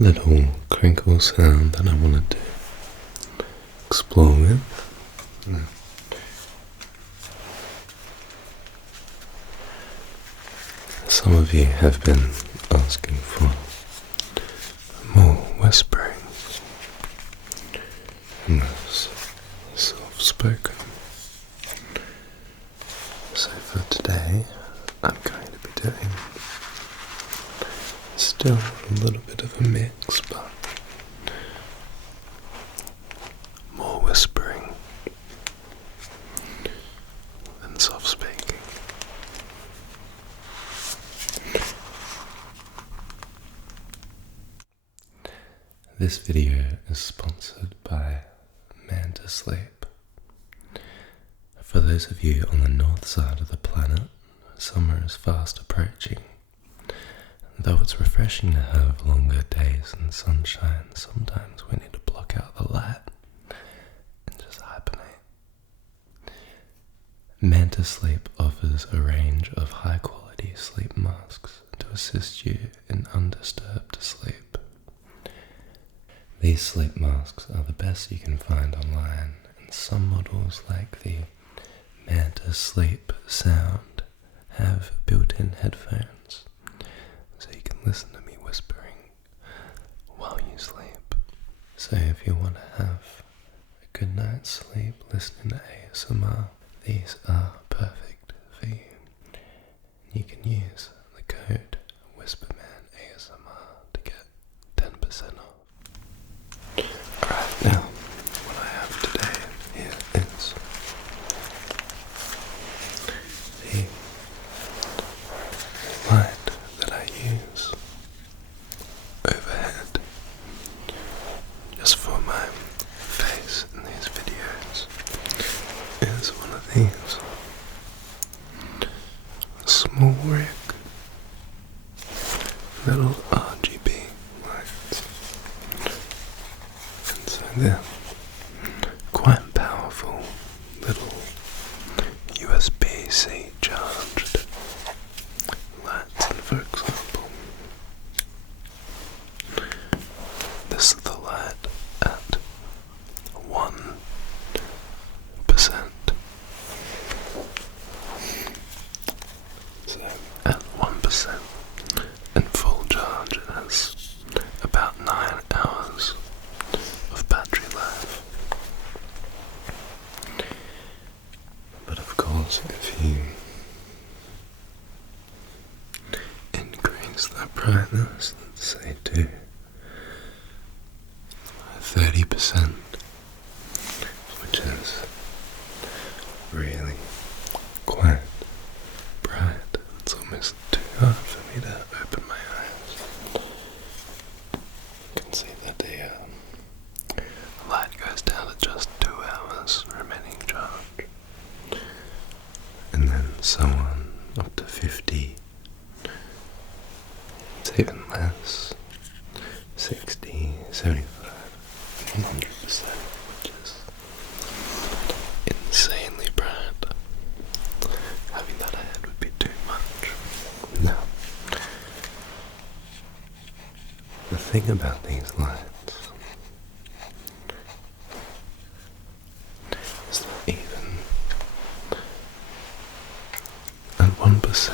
little crinkle sound that I wanted to explore with. Some of you have been asking for more whispering and less soft-spoken. So for today, I'm going to be doing still a little bit of a mix, but more whispering than soft-speaking. This video is sponsored by Manta Sleep. For those of you on the north side of the planet, summer is fast approaching. Though it's refreshing to have longer days and sunshine, sometimes we need to block out the light and just hibernate. Manta Sleep offers a range of high-quality sleep masks to assist you in undisturbed sleep. These sleep masks are the best you can find online, and some models like the Manta Sleep Sound have built-in headphones, so you can listen to me whispering while you sleep. So if you want to have a good night's sleep listening to ASMR, these are perfect for you. You can use the code WhispermanASMR to get 10% off. Alright, now what I have today here is the light that I use overhead just for my face in these videos is one of these Smallrig little RGB lights, and so they're quite powerful little USB-C charged lights. And for example, this is the light at 1%. So at 1% in full charge, it has about 9 hours of battery life. But of course, if you increase the brightness, let's say to 30%, which is really quite bright. It's almost too hard for me to open my eyes. You can see that the light goes down to just 2 hours remaining charge, and then so on up to 50. It's even less, 60, 75, 100%, which is insanely bright. Having that ahead would be too much. Now, the thing about these lights is that even at 1%,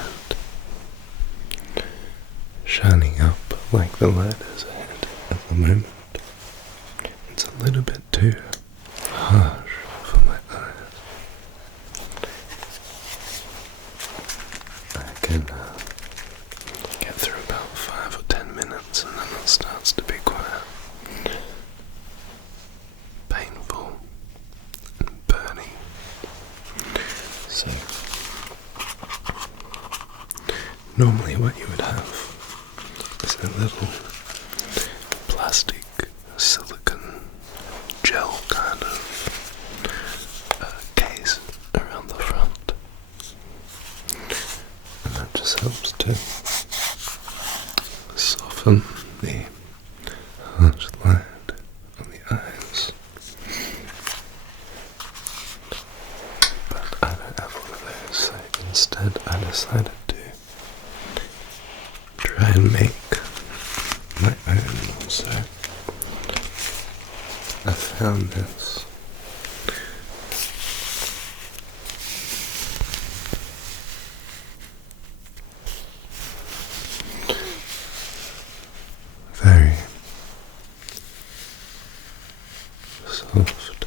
shining up like the light is ahead at the moment, it's a little bit too harsh for my eyes. I can get through about 5 or 10 minutes, and then it starts to be quite painful and burning. So normally what you would have is a little plastic silicone gel kind of case around the front, and that just helps to soften the harsh light on the eyes. But I don't have one of those, so instead I decided to try and make my own I found this very soft,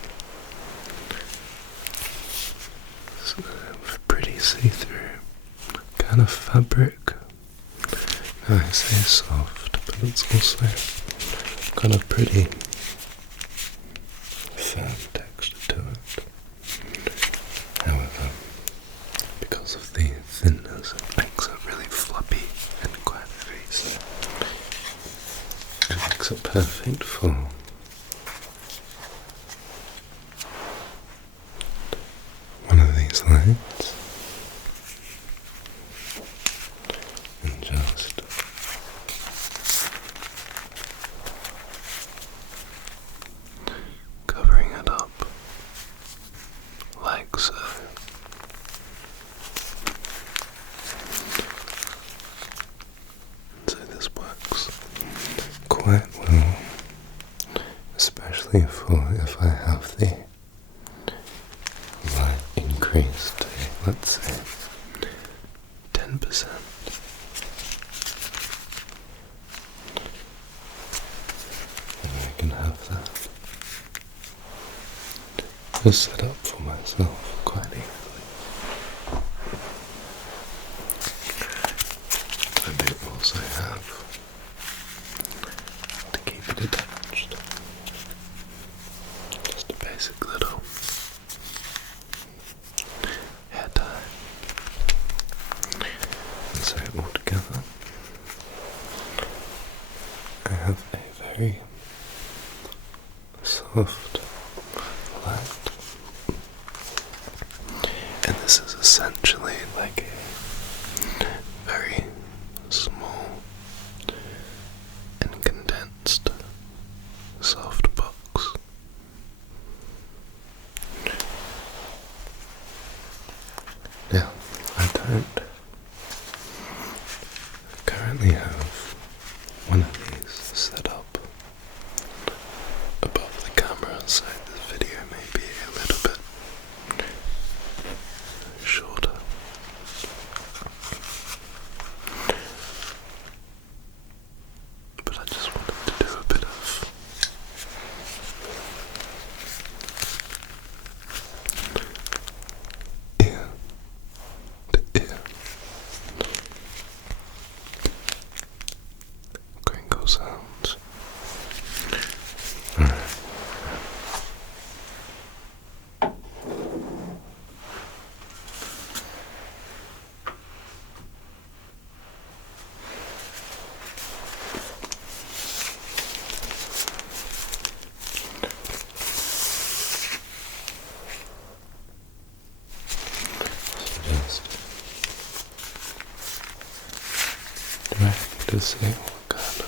pretty see-through kind of fabric. Now I say soft, but it's also got a pretty firm texture to it. However, because of the thinness, it makes it really floppy and quite heavy, so it makes it perfect for one of these lights. And just covering it up like so. So this works quite well, especially for if I have the light increased to, let's say, 10%. And I can have that just set up for myself quite easily. I do also have to keep it attached, just a basic little hair tie. And so altogether, I have a very soft light. And this is essentially like a very small and condensed soft box. Now, I don't currently have one of these set up above the camera, so this video may be a little bit shorter. But I just wanted to do a bit of ear to ear crinkle sounds. Alright. Just trying to see what kind of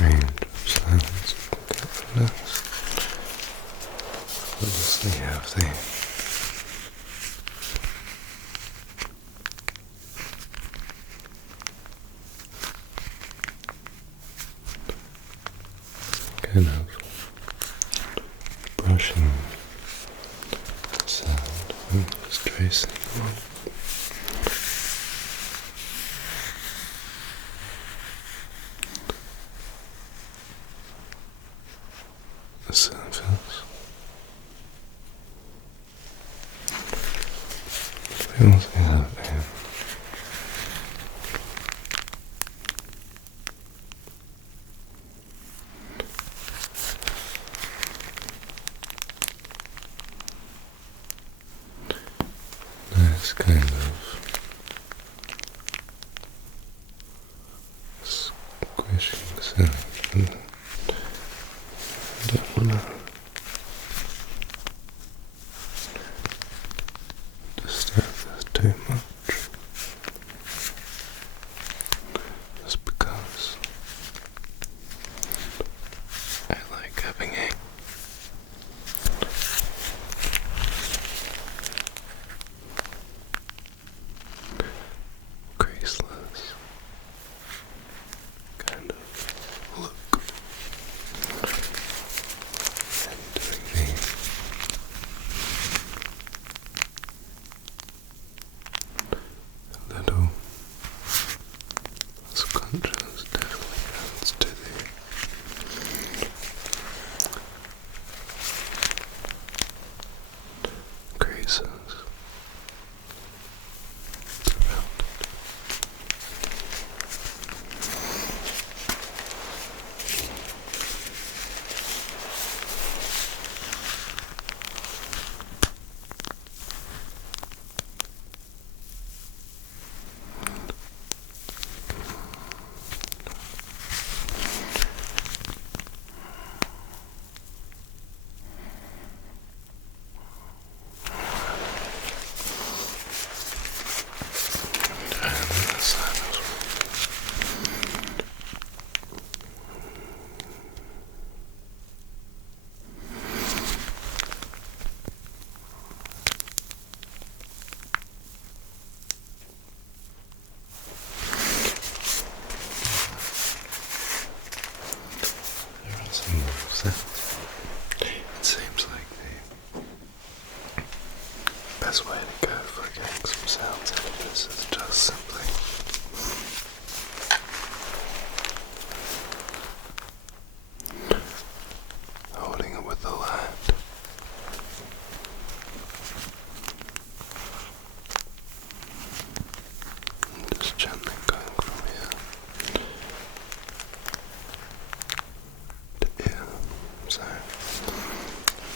range of sounds we can get from this. Obviously have the kind of brushing sound. I'm just tracing one. The surface. We also have a nice kind of squishing sound. I don't want to disturb this too much.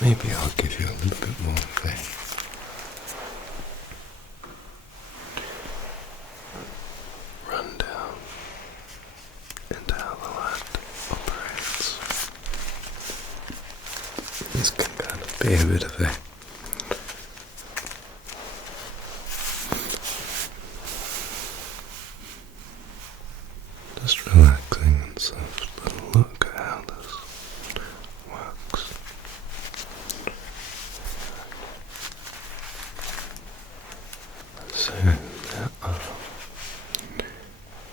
maybe I'll give you a little bit more of a rundown into how the light operates. This can kind of be a bit of a just relaxing and soft little look at how this works. So there are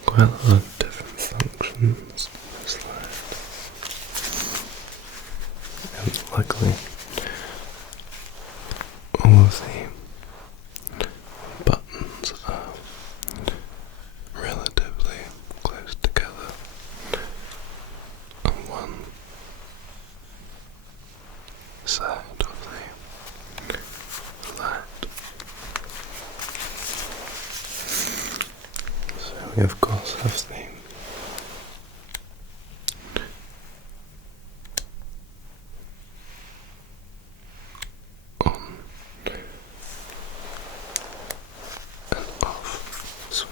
quite a lot of different functions in this light, and luckily all of the buttons are relatively close together on one side of the light. So we of course have the on and off switch,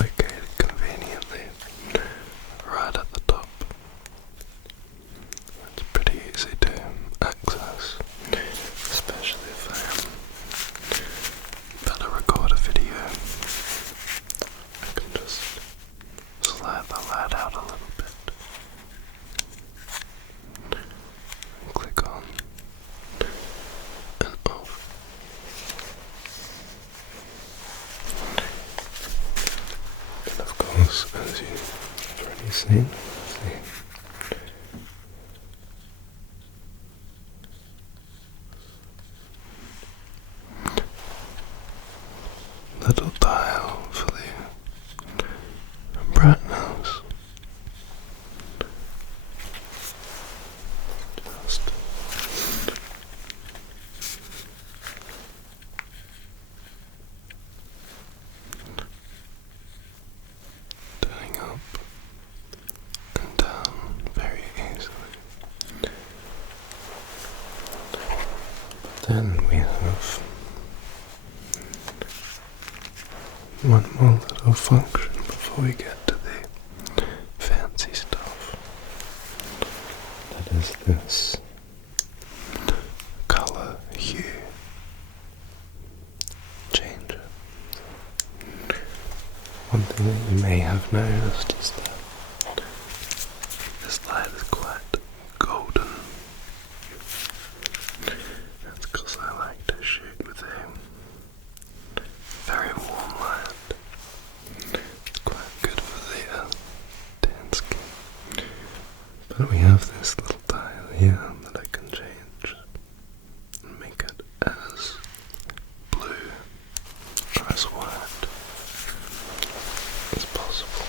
located conveniently right at the top. It's pretty easy to access, especially if I am about to record a video. I can just slide the light out a little bit and click on and off. And of course, as you've already seen, the little dial for the brightness. Just turning up and down very easily. But then we have one more little function before we get to the fancy stuff. That is this color hue changer. One thing that you may have noticed is that this light is quite golden. That's because I like to shoot with a very warm light. It's quite good for the tan skin. But we have this little dial here that I can change and make it as blue or as white as possible.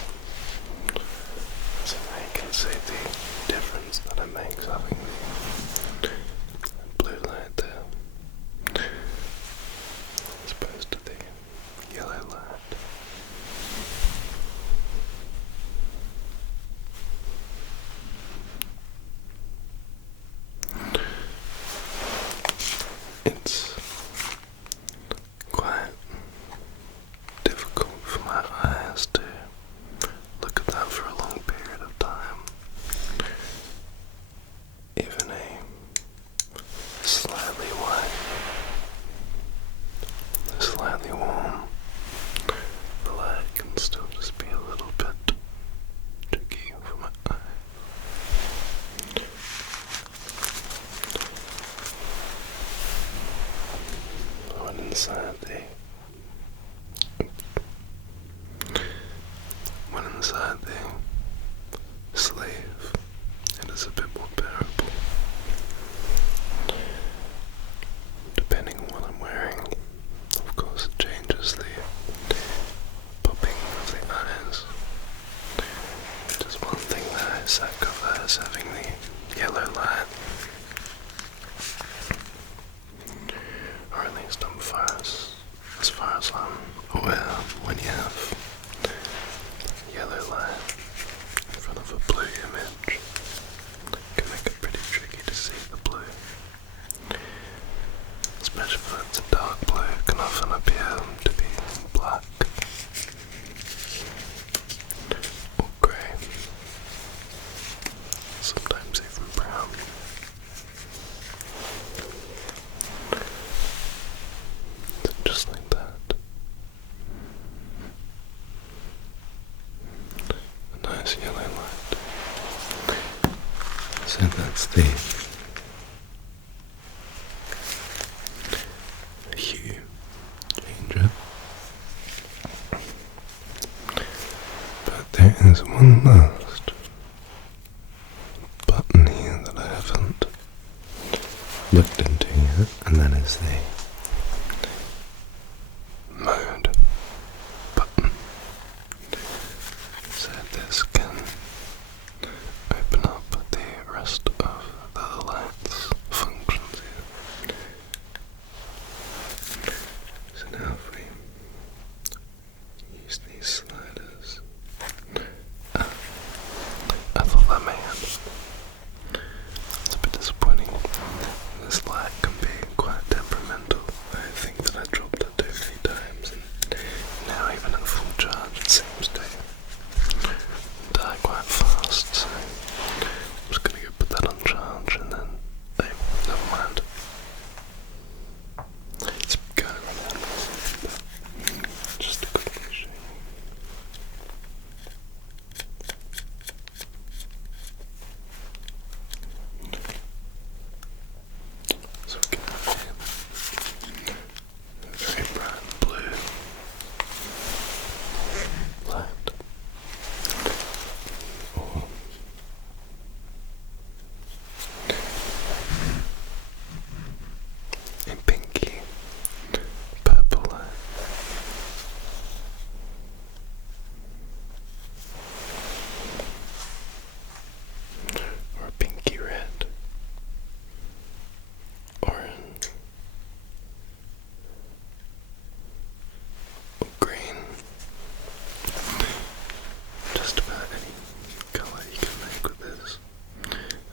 So that's the hue changer. But there is one last button here that I haven't looked into yet, and that is the mode button. So this can open up the rest of the lights functions here. So now if we use these sliders, I thought that may happen. It's a bit disappointing. This light can be quite temperamental. I think that I dropped it too many times, and now even at full charge it seems to die quite fast, so I'm just going to go put that on charge and then, never mind. It's going on that, but just to quickly show you. So we can have a very bright blue light, or a pinky purple light, or a pinky red, orange, or green. Just about any colour you can make with this,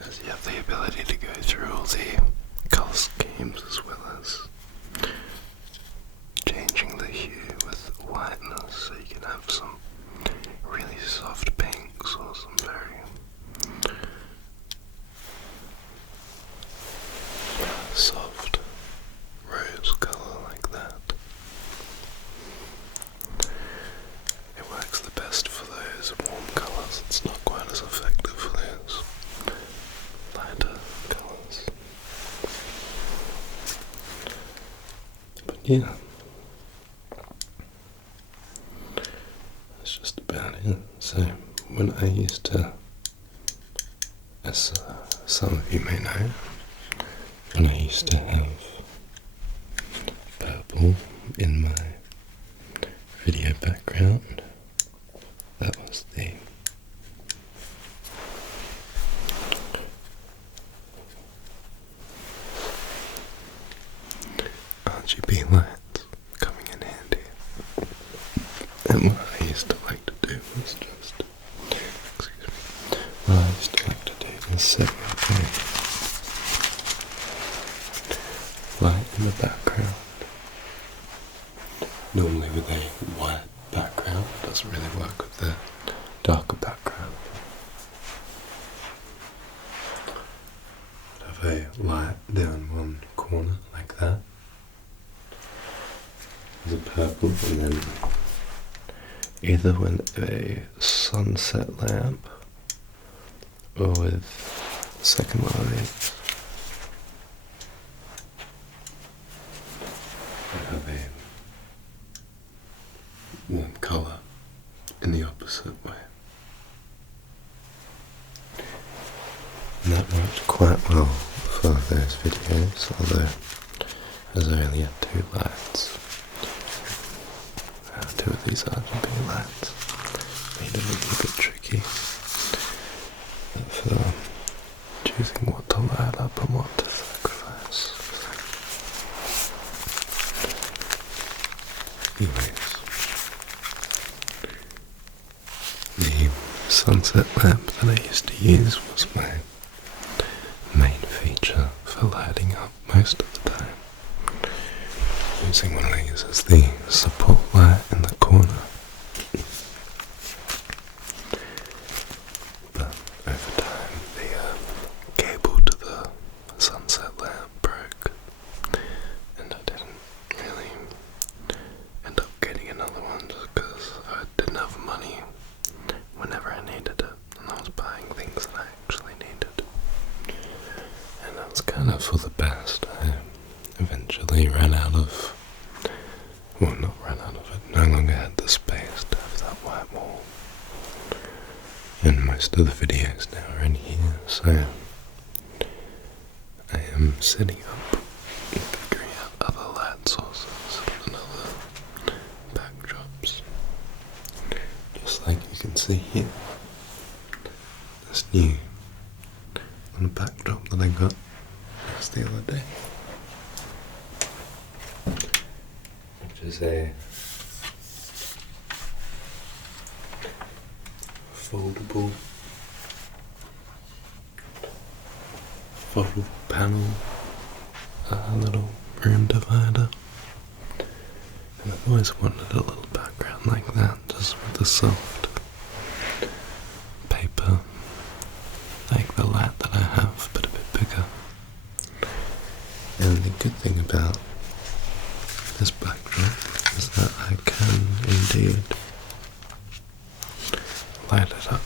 as you have the ability to go through all the colour schemes as well as changing the hue with whiteness, so you can have some really soft pinks or some very soft rose colour like that. It works the best for those warm colours. It's not quite as effective for those lighter colours. But yeah, that's just about it. So when I used to, as some of you may know, when I used to have purple in my video background, that was the RGB lights coming in handy. And what I used to like to do was just, what I used to like to do is set a light in the background, normally with a white background. It doesn't really work with the darker background. I'd have a light down one corner like that, as a purple, and then either with a sunset lamp or with the second one of these, I have a warm colour in the opposite way. And that worked quite well for those videos, although as I only had two lights, two of these RGB lights, made it a little bit tricky for choosing what to light up and what to sacrifice. Anyways, the sunset lamp that I used to use was my main feature for lighting up most of the time, using one of these as the support light in the corner. But over time the cable to the sunset lamp broke, and I didn't really end up getting another one just because I didn't have money whenever I needed it, and I was buying things that I actually needed. longer had the space to have that white wall. And most of the videos now are in here, so I am setting up and figuring out other light sources and other backdrops. Just like you can see here, this new little backdrop that I got just the other day, which is a foldable panel, little room divider, and I've always wanted a little background like that, just with the soft paper, like the light that I have, but a bit bigger. And the good thing about this backdrop is that I can indeed light it up.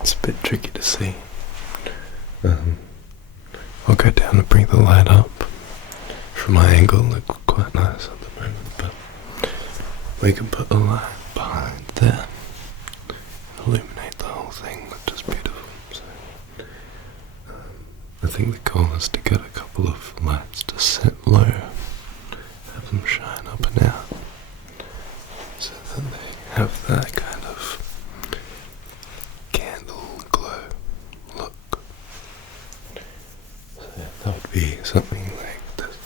It's a bit tricky to see. I'll go down and bring the light up. From my angle, it looks quite nice at the moment, but we can put a light behind there, illuminate the whole thing, which is beautiful. So, I think the goal is to get a couple of lights to set low, have them shine up and out, so that they have that kind of candle glow look. So that would be something like this.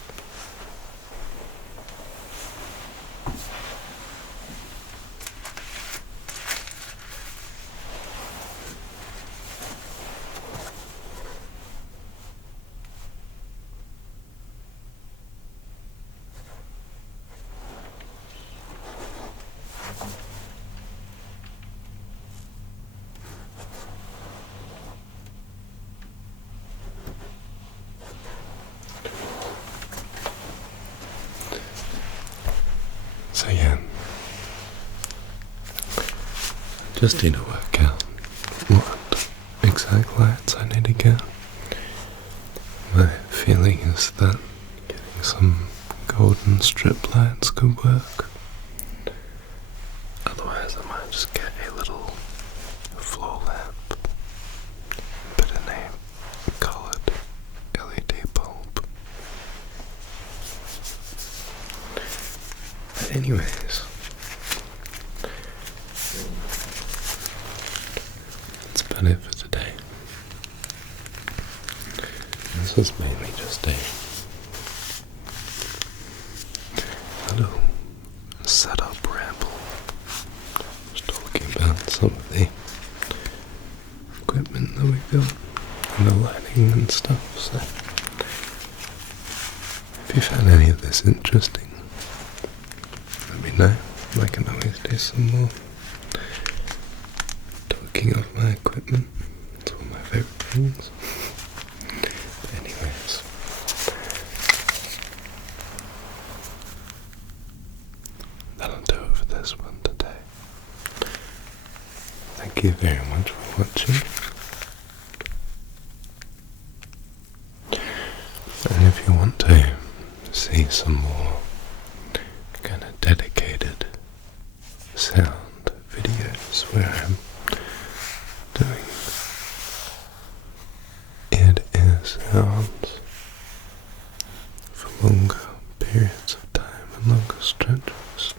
So yeah, just need to work out what exact lights I need to get. My feeling is that getting some golden strip lights could work. Otherwise I might just get a little floor lamp, put in a coloured LED bulb. But anyways, that's about it for today. This is mainly just a little setup ramble, just talking about some of the equipment that we've got and the lighting and stuff. So if you found any of this interesting, let me know. I can always do some more talking of my equipment. It's one of my favourite things. But anyways, that'll do it for this one today. Thank you very much for watching. And if you want to see some more kind of dedicated sound videos where I'm doing ear sounds for longer periods of time and longer stretches,